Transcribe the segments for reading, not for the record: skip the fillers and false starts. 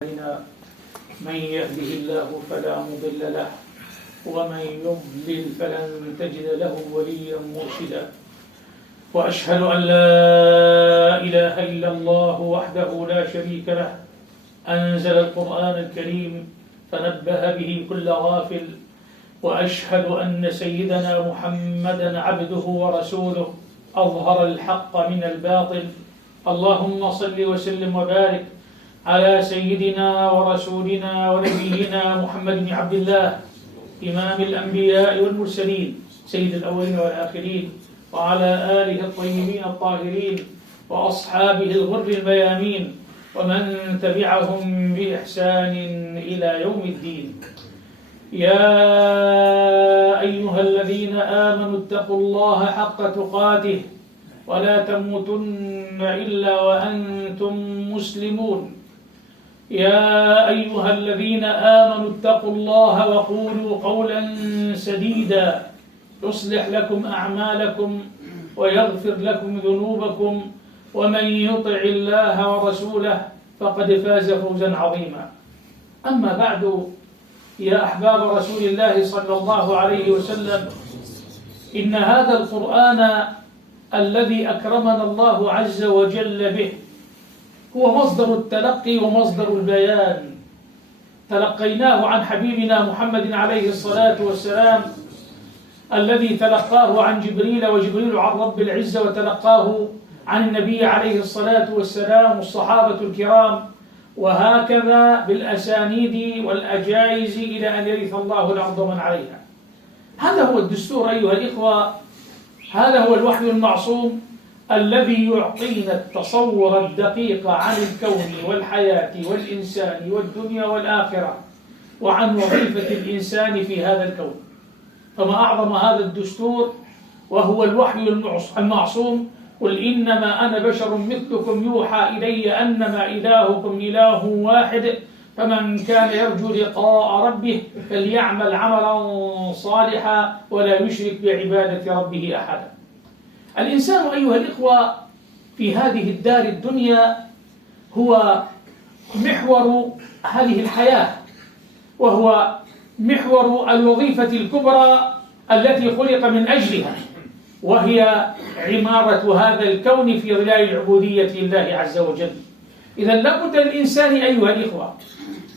من يهده الله فلا مضل له ومن يضلل فلن تجد له وليا مرشدا، وأشهد أن لا إله إلا الله وحده لا شريك له أنزل القرآن الكريم فنبه به كل غافل، وأشهد أن سيدنا محمدا عبده ورسوله أظهر الحق من الباطل. اللهم صل وسلم وبارك على سيدنا ورسولنا ونبينا محمد بن عبد الله إمام الأنبياء والمرسلين سيد الأولين والآخرين، وعلى آله الطيبين الطاهرين وأصحابه الغر الميامين ومن تبعهم بإحسان إلى يوم الدين. يا أيها الذين آمنوا اتقوا الله حق تقاته ولا تموتن إلا وأنتم مسلمون. يا أيها الذين آمنوا اتقوا الله وقولوا قولا سديدا يصلح لكم أعمالكم ويغفر لكم ذنوبكم، ومن يطع الله ورسوله فقد فاز فوزا عظيما. أما بعد، يا أحباب رسول الله صلى الله عليه وسلم، إن هذا القرآن الذي أكرمنا الله عز وجل به هو مصدر التلقي ومصدر البيان. تلقيناه عن حبيبنا محمد عليه الصلاة والسلام الذي تلقاه عن جبريل، وجبريل عن رب العزة، وتلقاه عن النبي عليه الصلاة والسلام والصحابة الكرام، وهكذا بالأسانيد والأجائز إلى أن يرث الله الأرض ومن عليها. هذا هو الدستور أيها الإخوة، هذا هو الوحي المعصوم الذي يعطينا التصور الدقيق عن الكون والحياة والإنسان والدنيا والآخرة، وعن وظيفة الإنسان في هذا الكون. فما أعظم هذا الدستور وهو الوحي المعصوم. قل إنما أنا بشر مثلكم يوحى إلي أنما إلهكم إله واحد، فمن كان يرجو لقاء ربه فليعمل عملا صالحا ولا يشرك بعبادة ربه أحدا. الإنسان أيها الإخوة في هذه الدار الدنيا هو محور هذه الحياة، وهو محور الوظيفة الكبرى التي خلق من أجلها، وهي عمارة هذا الكون في ظلال العبودية لله عز وجل. إذا لابد للإنسان أيها الإخوة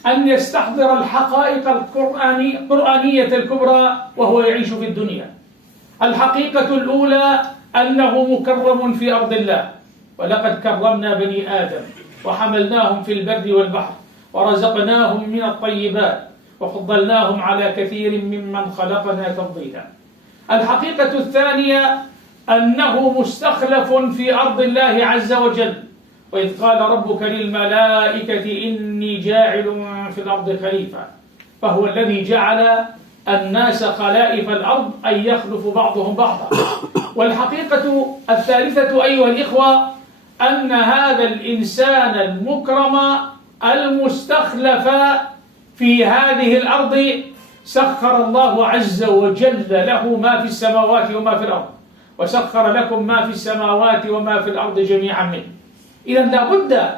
أن يستحضر الحقائق القرآنية الكبرى وهو يعيش في الدنيا. الحقيقة الأولى أنه مكرم في أرض الله، ولقد كرمنا بني آدم وحملناهم في البر والبحر ورزقناهم من الطيبات وفضلناهم على كثير ممن خلقنا تفضيلا. الحقيقة الثانية أنه مستخلف في أرض الله عز وجل، وإذ قال ربك للملائكة إني جاعل في الأرض خليفة، فهو الذي جعل الناس خلائف الأرض أن يخلف بعضهم بعضا. والحقيقة الثالثة أيها الإخوة أن هذا الإنسان المكرم المستخلف في هذه الأرض سخر الله عز وجل له ما في السماوات وما في الأرض، وسخر لكم ما في السماوات وما في الأرض جميعا منه. إذا لابد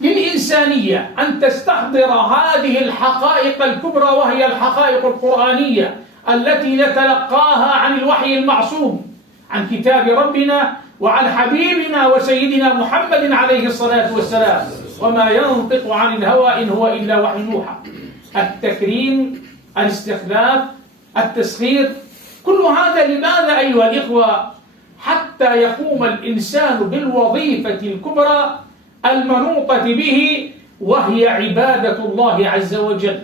للإنسانية أن تستحضر هذه الحقائق الكبرى، وهي الحقائق القرآنية التي نتلقاها عن الوحي المعصوم، عن كتاب ربنا وعن حبيبنا وسيدنا محمد عليه الصلاة والسلام. وما ينطق عن الهوى إن هو إلا وحي يوحى. التكريم، الاستخلاف، التسخير، كل هذا لماذا أيها الإخوة؟ حتى يقوم الإنسان بالوظيفة الكبرى المنوطة به، وهي عبادة الله عز وجل.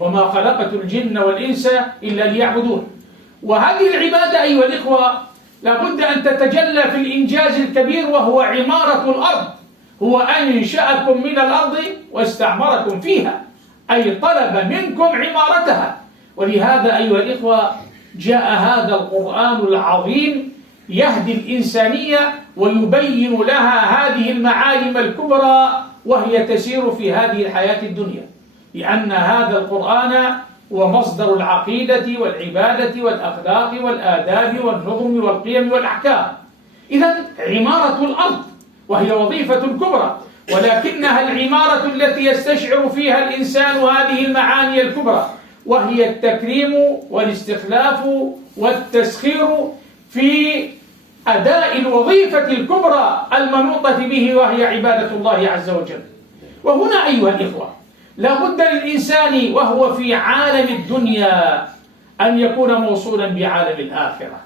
وما خلقت الجن والإنس إلا ليعبدون. وهذه العبادة أيها الإخوة لابد أن تتجلى في الإنجاز الكبير، وهو عمارة الأرض. هو أنشأكم من الأرض واستعمركم فيها، أي طلب منكم عمارتها. ولهذا أيها الإخوة جاء هذا القرآن العظيم يهدي الإنسانية ويبين لها هذه المعالم الكبرى، وهي تسير في هذه الحياة الدنيا، لأن هذا القرآن هو مصدر العقيدة والعبادة والأخلاق والآداب والنظم والقيم والأحكام. إذن عمارة الأرض وهي وظيفة كبرى، ولكنها العمارة التي يستشعر فيها الإنسان هذه المعاني الكبرى، وهي التكريم والاستخلاف والتسخير في أداء الوظيفة الكبرى المنوطة به، وهي عبادة الله عز وجل. وهنا أيها الإخوة لا بد للإنسان وهو في عالم الدنيا أن يكون موصولا بعالم الآخرة،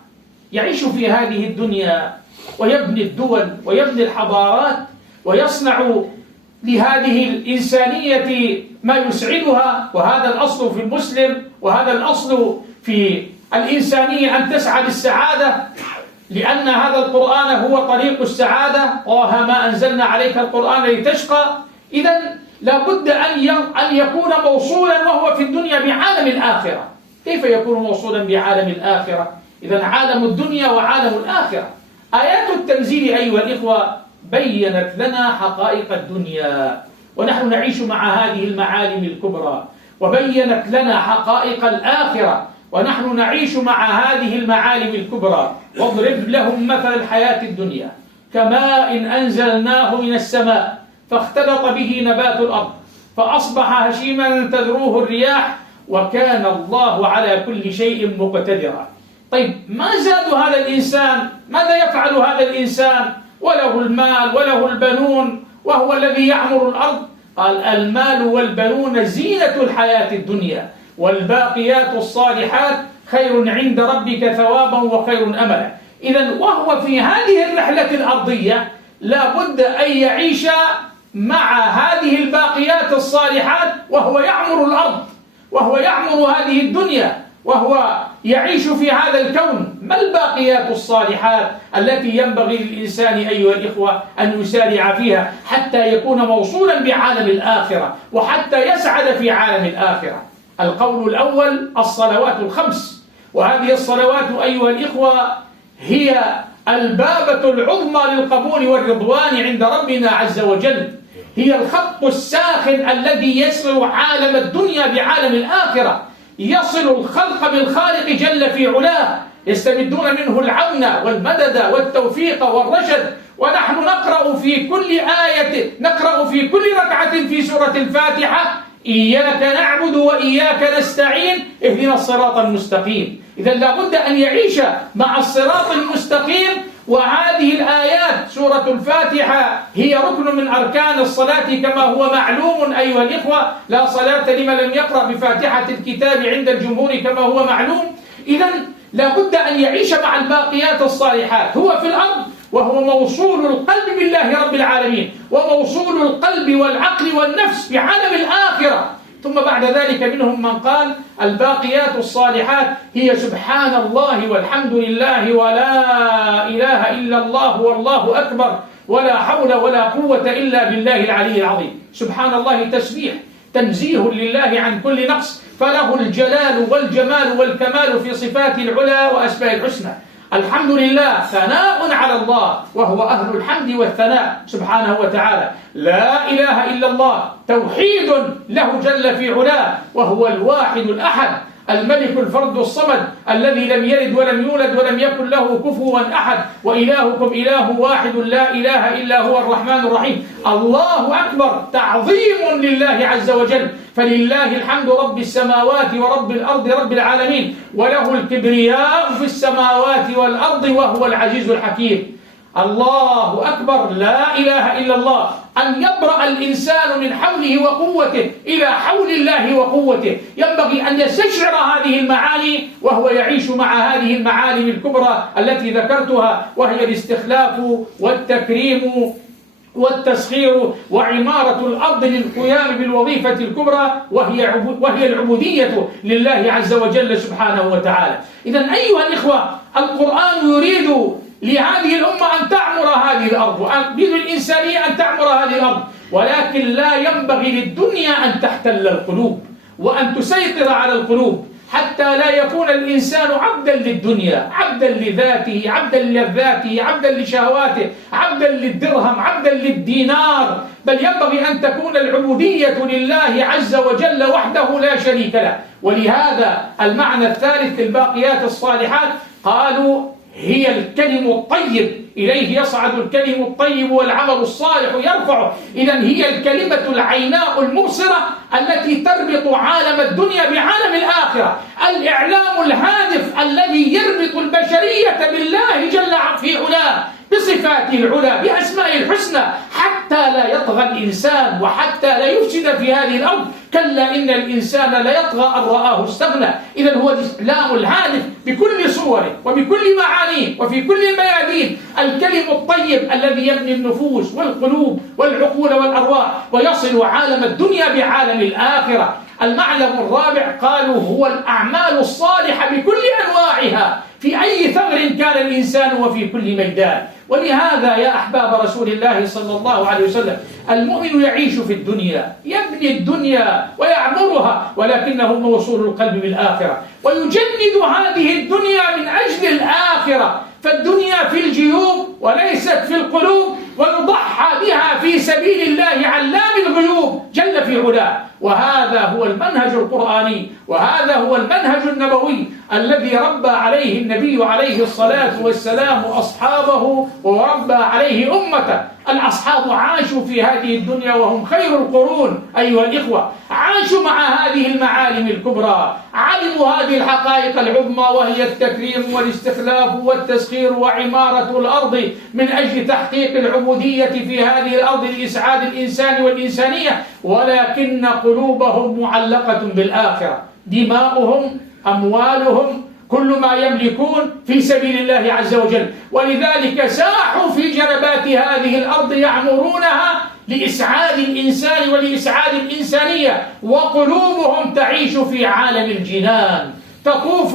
يعيش في هذه الدنيا ويبني الدول ويبني الحضارات ويصنع لهذه الإنسانية ما يسعدها. وهذا الأصل في المسلم، وهذا الأصل في الإنسانية أن تسعى للسعادة، لأن هذا القرآن هو طريق السعادة. طه ما أنزلنا عليك القرآن لتشقى. إذن لا بد أن يكون موصولا وهو في الدنيا بعالم الآخرة. كيف يكون موصولا بعالم الآخرة؟ إذن عالم الدنيا وعالم الآخرة. آيات التنزيل أيها الإخوة بيّنت لنا حقائق الدنيا، ونحن نعيش مع هذه المعالم الكبرى، وبيّنت لنا حقائق الآخرة ونحن نعيش مع هذه المعالم الكبرى. واضرب لهم مثل الحياة الدنيا كماء أنزلناه من السماء فاختلط به نبات الأرض فأصبح هشيما تذروه الرياح وكان الله على كل شيء مقتدرا. طيب، ما زاد هذا الإنسان؟ ماذا يفعل هذا الإنسان وله المال وله البنون وهو الذي يعمر الأرض؟ قال: المال والبنون زينة الحياة الدنيا والباقيات الصالحات خير عند ربك ثوابا وخير أملا. إذن وهو في هذه الرحلة الأرضية لا بد أن يعيش مع هذه الباقيات الصالحات، وهو يعمر الأرض وهو يعمر هذه الدنيا وهو يعيش في هذا الكون. ما الباقيات الصالحات التي ينبغي للإنسان أيها الإخوة أن يسارع فيها حتى يكون موصولا بعالم الآخرة وحتى يسعد في عالم الآخرة؟ القول الأول: الصلوات الخمس. وهذه الصلوات أيها الإخوة هي البابة العظمى للقبول والرضوان عند ربنا عز وجل، هي الخط الساخن الذي يصل عالم الدنيا بعالم الآخرة، يصل الخلق بالخالق جل في علاه، يستمدون منه العون والمدد والتوفيق والرشد. ونحن نقرأ في كل ركعة في سورة الفاتحة: إياك نعبد وإياك نستعين اهدنا الصراط المستقيم. إذا لابد أن يعيش مع الصراط المستقيم. وهذه الآيات سورة الفاتحة هي ركن من أركان الصلاة كما هو معلوم أيها الإخوة. لا صلاة لمن لم يقرأ بفاتحة الكتاب عند الجمهور كما هو معلوم. إذا لابد أن يعيش مع الباقيات الصالحات، هو في الأرض وهو موصول القلب بالله رب العالمين، وموصول القلب والعقل والنفس بعالم الآخرة. ثم بعد ذلك منهم من قال: الباقيات الصالحات هي سبحان الله والحمد لله ولا إله إلا الله والله أكبر ولا حول ولا قوة إلا بالله العلي العظيم. سبحان الله تسبيح تنزيه لله عن كل نقص، فله الجلال والجمال والكمال في صفات العلا وأسماء الحسنى. الحمد لله ثناء على الله وهو أهل الحمد والثناء سبحانه وتعالى. لا إله إلا الله توحيد له جل في علاه، وهو الواحد الأحد الملك الفرد الصمد الذي لم يلد ولم يولد ولم يكن له كفوا أحد. وإلهكم إله واحد لا إله إلا هو الرحمن الرحيم. الله أكبر تعظيم لله عز وجل. فلله الحمد رب السماوات ورب الأرض رب العالمين، وله الكبرياء في السماوات والأرض وهو العزيز الحكيم. الله أكبر لا إله إلا الله. أن يبرأ الإنسان من حوله وقوته إلى حول الله وقوته. ينبغي أن يستشعر هذه المعاني وهو يعيش مع هذه المعالم الكبرى التي ذكرتها، وهي الاستخلاف والتكريم والتسخير وعمارة الأرض للقيام بالوظيفة الكبرى، وهي العبودية لله عز وجل سبحانه وتعالى. إذن أيها الإخوة، القرآن يريد لهذه الأمة أن تعمر هذه الأرض، ويريد الإنسانية أن تعمر هذه الأرض، ولكن لا ينبغي للدنيا أن تحتل القلوب وأن تسيطر على القلوب، حتى لا يكون الإنسان عبدا للدنيا، عبدا لذاته، عبدا للذاته، عبدا لشهواته، عبدا للدرهم، عبدا للدينار. بل ينبغي أن تكون العبودية لله عز وجل وحده لا شريك له. ولهذا المعنى الثالث في الباقيات الصالحات قالوا: هي الكلم الطيب إليه يصعد الكلم الطيب والعمل الصالح يرفعه. إذن هي الكلمة العيناء المبصرة التي تربط عالم الدنيا بعالم الآخرة، الإعلام الهادف الذي يربط البشرية بالله جل في علاه بصفاته العلى بأسمائه الحسنى حتى لا يطغى الإنسان وحتى لا يفسد في هذه الأرض. كلا إن الإنسان لا يطغى أن رآه استغنى. إذن هو الإعلام الهادف بكل صوره وبكل معانيه وفي كل الميادين، الكلم الطيب الذي يبني النفوس والقلوب والعقول والأرواح ويصل عالم الدنيا بعالم الآخرة. المعلم الرابع قالوا هو الأعمال الصالحة بكل أنواعها في أي ثغر كان الإنسان وفي كل ميدان. ولهذا يا أحباب رسول الله صلى الله عليه وسلم المؤمن يعيش في الدنيا، يبني الدنيا ويعمرها، ولكنه موصول القلب بالآخرة ويجند هذه الدنيا من أجل الآخرة. فالدنيا في الجيوب وليست في القلوب، ويضحى بها في سبيل الله علام الغيوب جل في علاه. وهذا هو المنهج القرآني، وهذا هو المنهج النبوي الذي ربى عليه النبي عليه الصلاة والسلام أصحابه وربى عليه أمته. الأصحاب عاشوا في هذه الدنيا وهم خير القرون أيها الإخوة، عاشوا مع هذه المعالم الكبرى، علموا هذه الحقائق العظمى وهي التكريم والاستخلاف والتسخير وعمارة الأرض من أجل تحقيق العبودية في هذه الأرض لإسعاد الإنسان والإنسانية، ولكن قلوبهم معلقة بالآخرة، دماؤهم أموالهم كل ما يملكون في سبيل الله عز وجل. ولذلك ساحوا في جنبات هذه الأرض يعمرونها لإسعاد الإنسان ولإسعاد الإنسانية، وقلوبهم تعيش في عالم الجنان، تطوف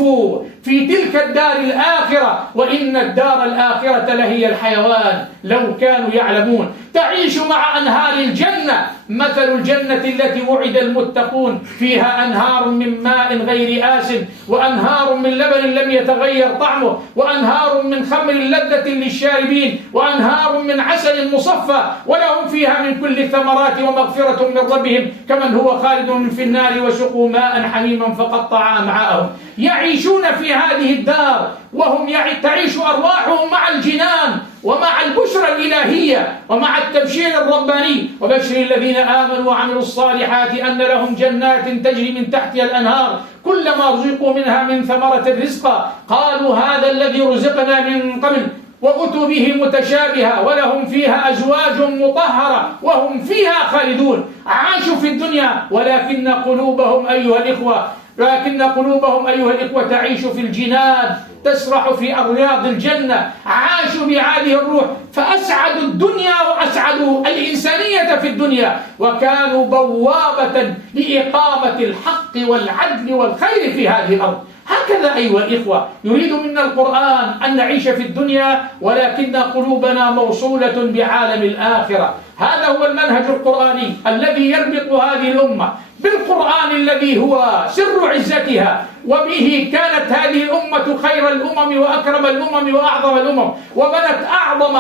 في تلك الدار الآخرة، وإن الدار الآخرة لهي الحيوان لو كانوا يعلمون. تعيش مع أنهار الجنة، مثل الجنة التي وعد المتقون فيها أنهار من ماء غير آسن، وأنهار من لبن لم يتغير طعمه، وأنهار من خمر لذة للشاربين، وأنهار من عسل مصفى، ولهم فيها من كل الثمرات ومغفرة من ربهم كمن هو خالد في النار وسقوا ماء حميما فقطع أمعاءهم. يعيشون في هذه الدار وهم تعيش أرواحهم مع الجنان ومع البشرى الإلهية ومع التبشير الرباني. وبشر الذين آمنوا وعملوا الصالحات أن لهم جنات تجري من تحتها الأنهار كلما رزقوا منها من ثمرة رزقا قالوا هذا الذي رزقنا من قبل وأتوا به متشابها ولهم فيها أزواج مطهرة وهم فيها خالدون. عاشوا في الدنيا ولكن قلوبهم أيها الإخوة تعيش في الجنان، تسرح في أرياض الجنة. عاشوا بهذه الروح فأسعدوا الدنيا وأسعدوا الإنسانية في الدنيا، وكانوا بوابة لإقامة الحق والعدل والخير في هذه الأرض. هكذا أيها الإخوة يريد منا القرآن أن نعيش في الدنيا ولكن قلوبنا موصولة بعالم الآخرة. هذا هو المنهج القرآني الذي يربط هذه الأمة بالقرآن الذي هو سر عزتها، وبه كانت هذه الأمة خير الأمم وأكرم الأمم وأعظم الأمم، وبنت أعظم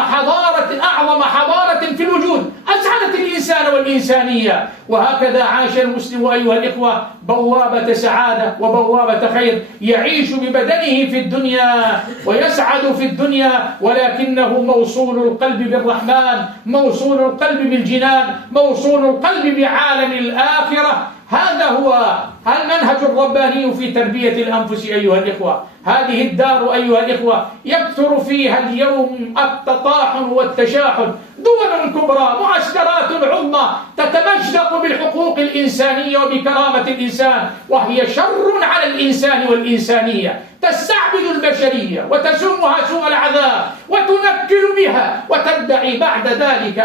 حضارة في الوجود أسعدت الإنسان والإنسانية. وهكذا عاش المسلم أيها الإخوة بوابة سعادة وبوابة خير، يعيش ببدنه في الدنيا ويسعد في الدنيا، ولكنه موصول القلب بالرحمن، موصول القلب بالجنان، موصول القلب بعالم الآخرة. هذا هو المنهج الرباني في تربية الأنفس أيها الإخوة. هذه الدار أيها الإخوة يكثر فيها اليوم التطاحن والتشاحن، دول كبرى، معسكرات عظمى تتمجد بالحقوق الإنسانية وبكرامة الإنسان، وهي شر على الإنسان والإنسانية، تستعبد البشرية وتسومها سوء العذاب وتنكل بها وتدعي بعد ذلك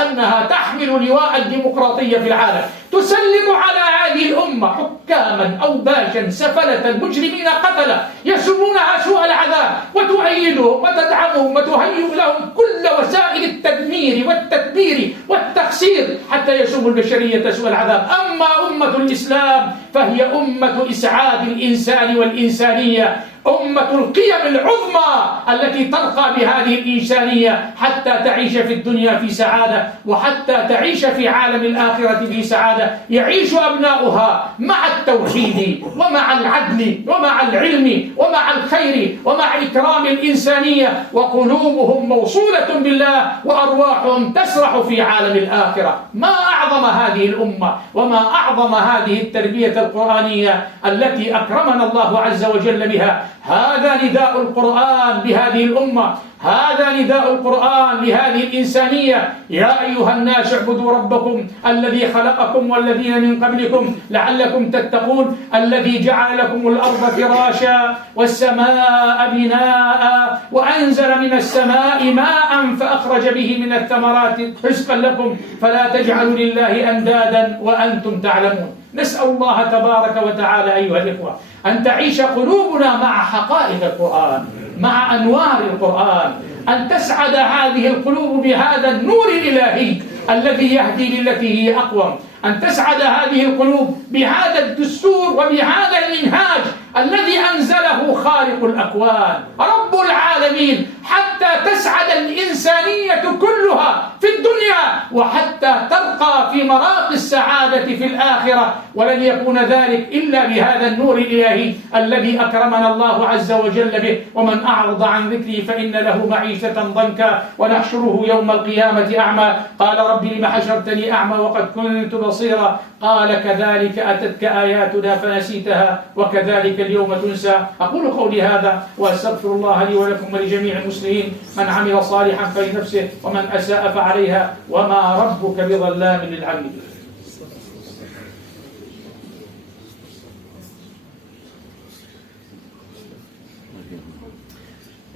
أنها تحمل لواء الديمقراطية في العالم، تسلط على هذه الأمة حكاما أوباشا سفلة مجرمين قتلة يسومونها سوء العذاب وتؤيدهم وتدعمهم وتهيئ لهم كل وسائل التدمير والتدبير والتخسير حتى يسوموا البشرية سوء العذاب. أما أمة الإسلام فهي أمة إسعاد الإنسان والإنسانية، أمة القيم العظمى التي ترقى بهذه الإنسانية حتى تعيش في الدنيا في سعادة، وحتى تعيش في عالم الآخرة في سعادة. يعيش أبناؤها مع التوحيد ومع العدل ومع العلم ومع الخير ومع إكرام الإنسانية، وقلوبهم موصولة بالله وأرواحهم تسرح في عالم الآخرة. ما أعظم هذه الأمة وما أعظم هذه التربية القرآنية التي أكرمنا الله عز وجل بها. هذا نداء القرآن لهذه الأمة، هذا نداء القرآن لهذه الإنسانية. يا أيها الناس اعبدوا ربكم الذي خلقكم والذين من قبلكم لعلكم تتقون، الذي جعل لكم الأرض فراشا والسماء بناء وأنزل من السماء ماء فأخرج به من الثمرات رزقا لكم فلا تجعلوا لله أندادا وأنتم تعلمون. نسأل الله تبارك وتعالى أيها الإخوة أن تعيش قلوبنا مع حقائق القرآن، مع أنوار القرآن، أن تسعد هذه القلوب بهذا النور الإلهي الذي يهدي للتي هي أقوم، أن تسعد هذه القلوب بهذا الدستور وبهذا المنهاج الذي أنزله خالق الأكوان رب العالمين، حتى تسعد الإنسانية كلها في الدنيا وحتى ترقى في مراقي السعادة في الآخرة. ولن يكون ذلك إلا بهذا النور الإلهي الذي أكرمنا الله عز وجل به. ومن أعرض عن ذكري فإن له معيشة ضنكا ونحشره يوم القيامة أعمى قال رب لم حشرتني أعمى وقد كنت بصيرا قال كذلك أتتك آياتنا فنسيتها وكذلك اليوم تنسى. أقول قولي هذا وأستغفر الله لي ولكم ولجميع المسلمين. من عمل صالحا فلنفسه ومن أساء فعليها وما ربك بظلام للعبيد.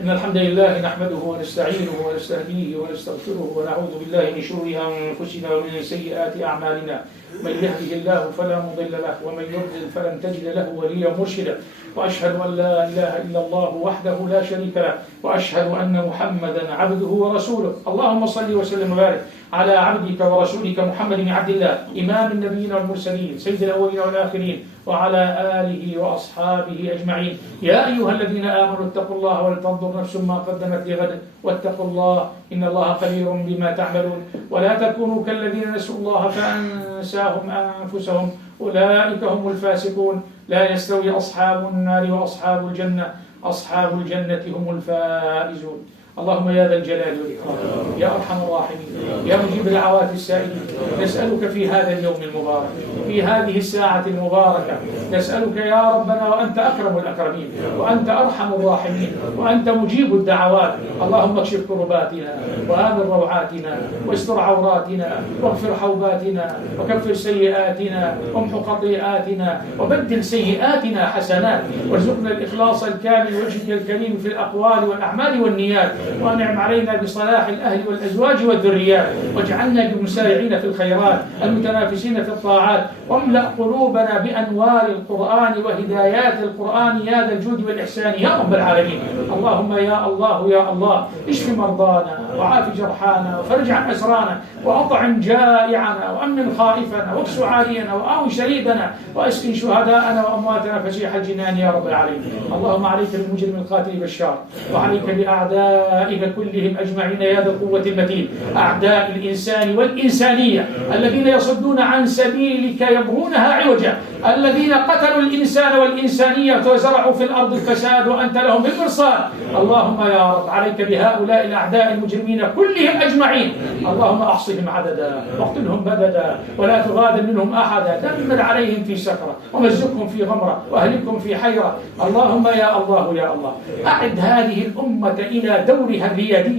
إن الحمد لله نحمده ونستعينه ونستهديه ونستغفره ونعوذ بالله من شرور أنفسنا ومن سيئات أعمالنا. من يهده الله فلا مضل له ومن يضلل فلن تجد له وليا مرشدا. وأشهد أن لا إله إلا الله وحده لا شريك له وأشهد أن محمدا عبده ورسوله. اللهم صل وسلم وبارك على عبدك ورسولك محمد بن عبد الله إمام النبيين والمرسلين سيد الأولين والآخرين وعلى آله وأصحابه أجمعين. يا أيها الذين آمنوا اتقوا الله ولتنظر نفس ما قدمت لغد واتقوا الله إن الله خبير بما تعملون. ولا تكونوا كالذين نسوا الله فأنساهم أنفسهم أولئك هم الفاسقون. لا يستوي أصحاب النار وأصحاب الجنة، أصحاب الجنة هم الفائزون. اللهم يا ذا الجلال والإكرام يا أرحم الراحمين يا مجيب دعوات السائلين، نسألك في هذا اليوم المبارك في هذه الساعة المباركة، نسألك يا ربنا وأنت أكرم الأكرمين وأنت أرحم الراحمين وأنت مجيب الدعوات. اللهم اكشف كرباتنا وآمن روعاتنا واستر عوراتنا واغفر حوباتنا وكفر سيئاتنا وامحو خطيئاتنا وبدل سيئاتنا حسنات، وارزقنا الإخلاص الكامل وجهك الكريم في الأقوال والأعمال والنيات، وأنعم علينا بصلاح الأهل والأزواج والذريات، واجعلنا بمسارعين في الخيرات المتنافسين في الطاعات، واملأ قلوبنا بأنوار القرآن وهدايات القرآن يا ذا الجود والإحسان يا رب العالمين. اللهم يا الله يا الله اشف مرضانا وعاف جرحانا وفرج عن أسرانا وأطعم جائعنا وأمن خائفنا واكس عارينا وآوي شريدنا وأسكن شهداءنا وأمواتنا فسيح الجنان يا رب العالمين. اللهم عليك بالمجرم القاتل بشار وعليك بأعدائك كلهم أجمعين يا ذا القوة المتين، أعداء الإنسان والإنسانية الذين يصدون عن سبيلك يبغونها عوجا، الذين قتلوا الإنسان والإنسانية وزرعوا في الأرض الفساد وأنت لهم بالمرصاد. اللهم يا رب عليك بهؤلاء الأعداء المجرمين كلهم أجمعين، اللهم أحصهم عددا واقتلهم بددا ولا تغادر منهم أحدا، دمر عليهم في سكرة ومزقهم في غمرة وأهلكهم في حيرة. اللهم يا الله يا الله أعد هذه الأمة إلى دورها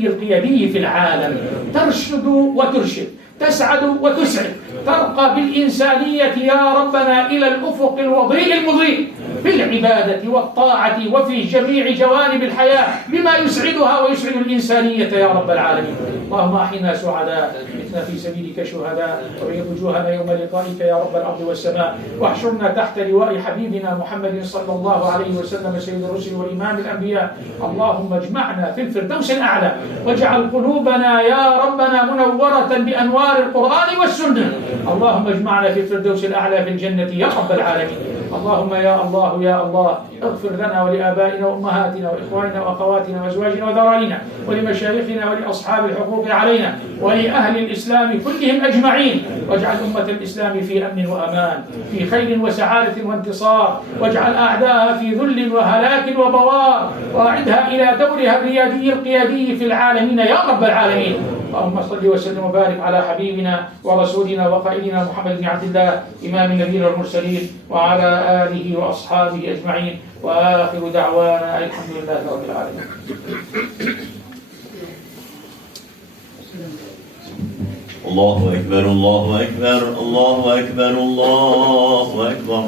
القيادي في العالم، ترشد وترشد، تسعد وتسعد، ترقى بالإنسانية يا ربنا إلى الأفق الوضيء المضيء في العبادة والطاعة وفي جميع جوانب الحياة بما يسعدها ويسعد الإنسانية يا رب العالمين. اللهم أحينا سعداء، متنا في سبيلك شهداء، وبيض وجوهنا يوم لقائك يا رب الأرض والسماء، واحشرنا تحت لواء حبيبنا محمد صلى الله عليه وسلم سيد الرسل وإمام الأنبياء. اللهم اجمعنا في الفردوس الأعلى، واجعل قلوبنا يا ربنا منورة بأنوار القرآن والسنة، اللهم اجمعنا في الفردوس الأعلى في الجنة يا رب العالمين. اللهم يا الله يا الله اغفر لنا ولآبائنا وأمهاتنا وإخواننا وأخواتنا وأزواجنا وذرارينا ولمشايخنا ولأصحاب الحقوق علينا ولأهل الإسلام كلهم أجمعين، واجعل أمة الإسلام في أمن وأمان، في خير وسعادة وانتصار، واجعل أعداءها في ذل وهلاك وبوار، وأعدها إلى دورها الريادي القيادي في العالمين يا رب العالمين. اللهم صل وسلم وبارك على حبيبنا ورسولنا وقائدنا محمد بن عبد الله إمام النبيين والمرسلين وعلى آله وأصحابه أجمعين، وآخر دعوانا الحمد لله رب العالمين. الله أكبر الله أكبر الله أكبر الله أكبر.